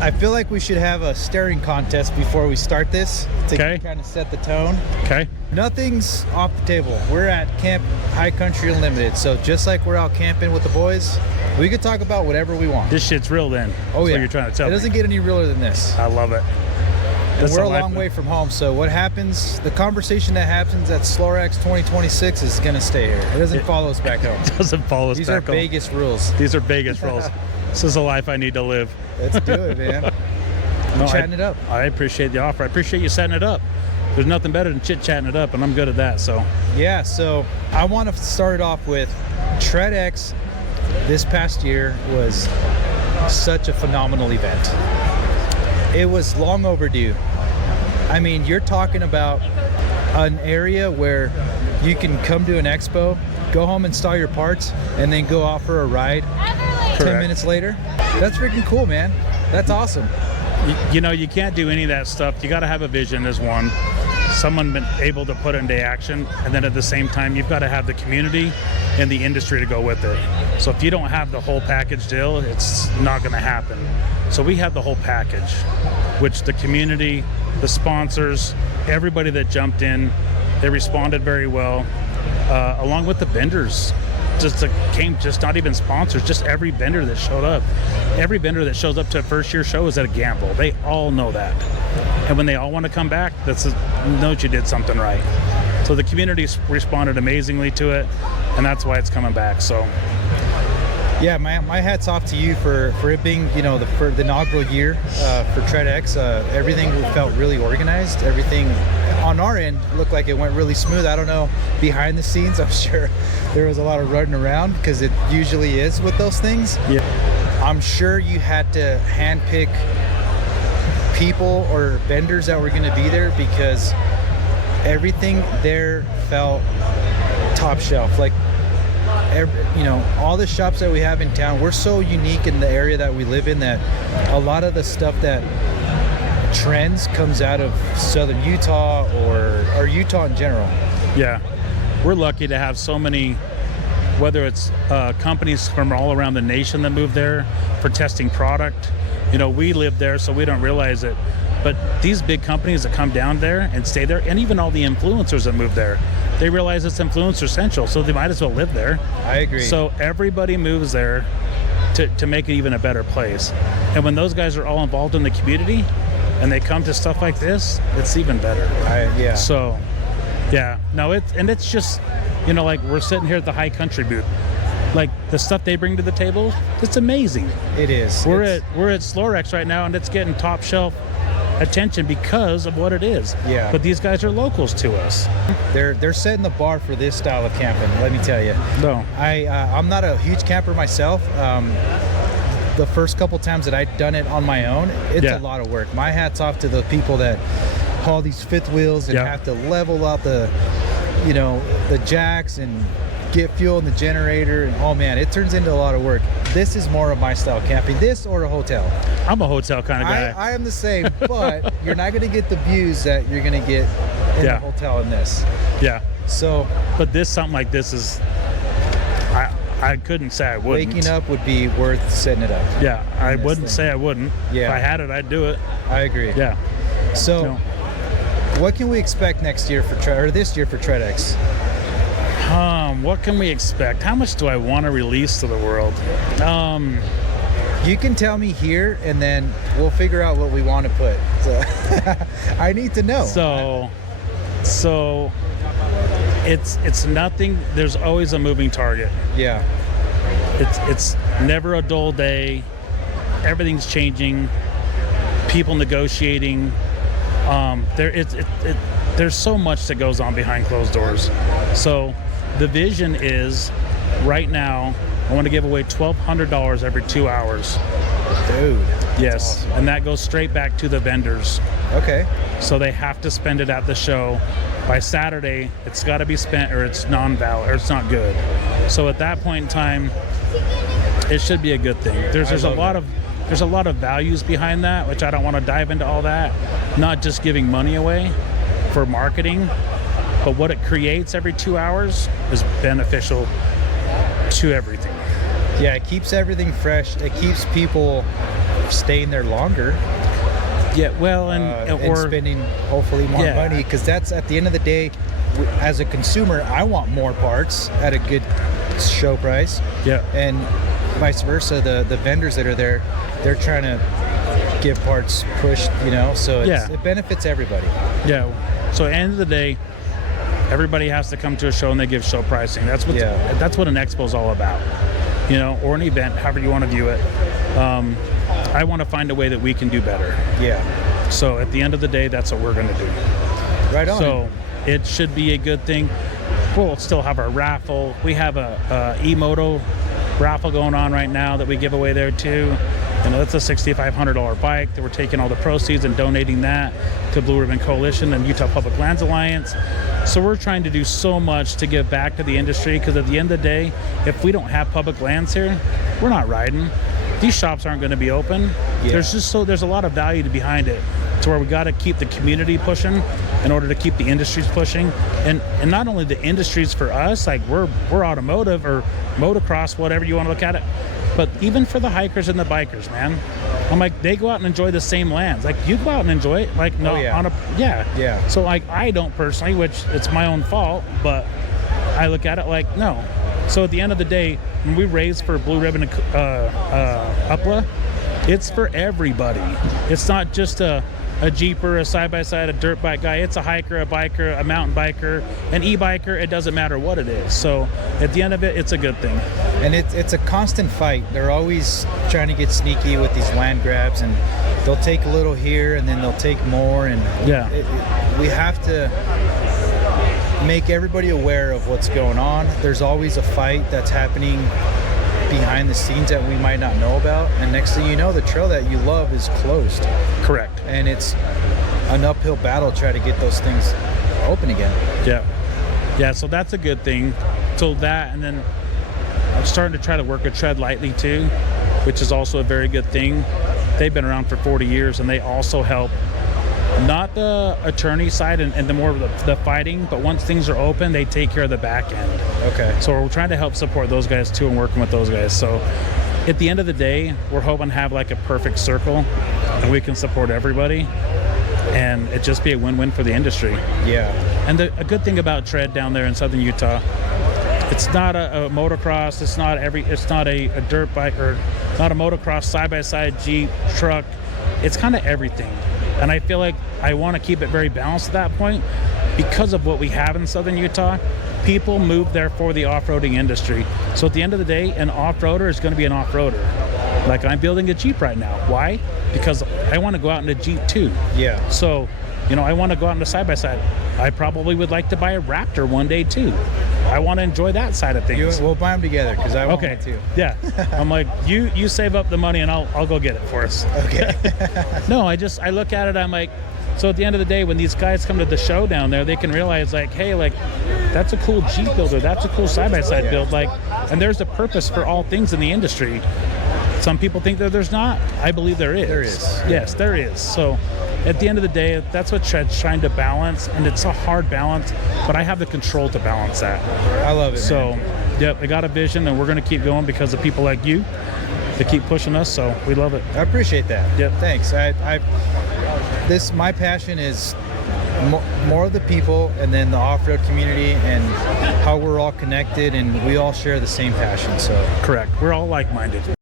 I feel like we should have a staring contest before we start this to kind of set the tone. Okay. Nothing's off the table. We're at Camp High Country Unlimited, so just like we're out camping with the boys, we could talk about whatever we want. This shit's real then. Oh, That's yeah. what you're trying to tell me. It doesn't get any realer than this. I love it. And we're a long way from home, so what happens, the conversation that happens at SLOREX 2026 is going to stay here. It doesn't follow us back home. It doesn't follow us These back are home. Vegas rules. These are Vegas rules. This is a life I need to live. Let's do it, man. No, Chatting it up. I appreciate the offer. I appreciate you setting it up. There's nothing better than chit-chatting it up, and I'm good at that, so. Yeah, so I want to start it off with Tread X. This past year was such a phenomenal event. It was long overdue. I mean, you're talking about an area where you can come to an expo, go home, install your parts, and then go out for a ride 10 minutes later. That's freaking cool, man. That's awesome. You know, you can't do any of that stuff. You got to have a vision as one. Someone been able to put it into action, and then at the same time, you've got to have the community and the industry to go with it. So if you don't have the whole package deal, it's not going to happen. So we have the whole package, which the community, the sponsors, everybody that jumped in, they responded very well, along with the vendors. Just not even sponsors, just every vendor that showed up. Every vendor that shows up to a first year show is at a gamble. They all know that. And when they all want to come back, knows you did something right. So the community responded amazingly to it, and that's why it's coming back. So yeah, my hat's off to you for it being, you know, the inaugural year for Tread X. Everything felt really organized. Everything on our end looked like it went really smooth. I don't know, behind the scenes, I'm sure there was a lot of running around, because it usually is with those things. Yeah. I'm sure you had to handpick people or vendors that were going to be there, because everything there felt top shelf. Like, you know, all the shops that we have in town, we're so unique in the area that we live in that a lot of the stuff that trends comes out of southern Utah or Utah in general. Yeah, we're lucky to have so many, whether it's companies from all around the nation that move there for testing product. You know, we live there, so we don't realize it. But these big companies that come down there and stay there, and even all the influencers that move there, they realize it's influencer central, so they might as well live there. I agree. So everybody moves there to make it even a better place. And when those guys are all involved in the community and they come to stuff like this, it's even better. Yeah. So, yeah. No, it's just, you know, like we're sitting here at the High Country booth. Like the stuff they bring to the table, it's amazing. It is. We're at SLOREX right now, and it's getting top shelf attention because of what it is. Yeah. But these guys are locals to us. They're setting the bar for this style of camping, let me tell you. No. I'm not a huge camper myself. The first couple times that I've done it on my own, it's a lot of work. My hat's off to the people that haul these fifth wheels and have to level out the jacks and get fuel in the generator, and oh man, it turns into a lot of work. This is more of my style camping, this or a hotel. I'm a hotel kind of guy. I am the same, but you're not going to get the views that you're going to get in a hotel in this. Yeah. So, but something like this is, I couldn't say I wouldn't. Waking up would be worth setting it up. Yeah, I wouldn't say I wouldn't. Yeah. If I had it, I'd do it. I agree. Yeah. So, what can we expect next year this year for Tread X? What can we expect? How much do I want to release to the world? You can tell me here, and then we'll figure out what we want to put. So I need to know. So it's nothing. There's always a moving target. Yeah. It's never a dull day. Everything's changing. People negotiating. There's so much that goes on behind closed doors. So the vision is, right now, I want to give away $1,200 every 2 hours. Dude. Yes, awesome. And that goes straight back to the vendors. Okay. So they have to spend it at the show. By Saturday, it's got to be spent, or it's non-valid, or it's not good. So at that point in time, it should be a good thing. There's a lot of values behind that, which I don't want to dive into all that. Not just giving money away for marketing, but what it creates every 2 hours is beneficial to everything. Yeah, it keeps everything fresh. It keeps people staying there longer. Yeah, well, And spending hopefully more money, because that's at the end of the day, as a consumer, I want more parts at a good show price. Yeah. And vice versa, the vendors that are there, they're trying to get parts pushed, so it benefits everybody. Yeah. So at the end of the day, everybody has to come to a show and they give show pricing. That's what an expo is all about, or an event, however you want to view it. I want to find a way that we can do better. Yeah. So at the end of the day, that's what we're going to do. Right on. So it should be a good thing. We'll still have our raffle. We have a e-moto raffle going on right now that we give away there too. That's a $6,500 bike that we're taking all the proceeds and donating that to Blue Ribbon Coalition and Utah Public Lands Alliance. So we're trying to do so much to give back to the industry, because at the end of the day, if we don't have public lands here, we're not riding. These shops aren't going to be open. Yeah. There's a lot of value behind it, to where we got to keep the community pushing in order to keep the industries pushing, and not only the industries for us, like we're automotive or motocross, whatever you want to look at it, but even for the hikers and the bikers, man. I'm like, they go out and enjoy the same lands. Like, you go out and enjoy it. Like, no, Yeah. So like, I don't personally, which it's my own fault, but I look at it like, no. So at the end of the day, when we raise for Blue Ribbon UPLA, it's for everybody. It's not just a Jeeper, a side-by-side, a dirt bike guy. It's a hiker, a biker, a mountain biker, an e-biker. It doesn't matter what it is. So at the end of it, it's a good thing. And it's a constant fight. They're always trying to get sneaky with these land grabs, and they'll take a little here and then they'll take more. And we have to make everybody aware of what's going on. There's always a fight that's happening behind the scenes that we might not know about, and next thing you know, the trail that you love is closed. Correct. And it's an uphill battle to try to get those things open again. Yeah, so that's a good thing. So that, and then I'm starting to try to work with Tread Lightly too, which is also a very good thing. They've been around for 40 years, and they also help, not the attorney side and the more of the fighting, but once things are open, they take care of the back end. Okay. So we're trying to help support those guys too, and working with those guys. So at the end of the day, we're hoping to have like a perfect circle, and we can support everybody, and it just be a win-win for the industry. Yeah. And a good thing about Tread down there in southern Utah, it's not a motocross, it's not a dirt bike, or not a motocross, side-by-side, Jeep, truck. It's kind of everything. And I feel like I want to keep it very balanced at that point, because of what we have in southern Utah. People move there for the off-roading industry. So at the end of the day, an off-roader is going to be an off-roader. Like, I'm building a Jeep right now. Why? Because I want to go out in a Jeep too. Yeah. So, I want to go out in a side-by-side. I probably would like to buy a Raptor one day too. I want to enjoy that side of things. We'll buy them together, because I want one too. Yeah. I'm like, you save up the money and I'll go get it for us. Okay. No, I look at it, I'm like, so at the end of the day, when these guys come to the show down there, they can realize, like, hey, like, that's a cool Jeep builder, that's a cool side-by-side build, like, and there's a purpose for all things in the industry. Some people think that there's not. I believe there is. There is. Yes, there is. So at the end of the day, that's what Tread's trying to balance, and it's a hard balance, but I have the control to balance that. I love it. So, man. Yep, I got a vision, and we're going to keep going because of people like you that keep pushing us, so we love it. I appreciate that. Yep. Thanks. My passion is more of the people, and then the off-road community, and how we're all connected, and we all share the same passion. So Correct. We're all like-minded.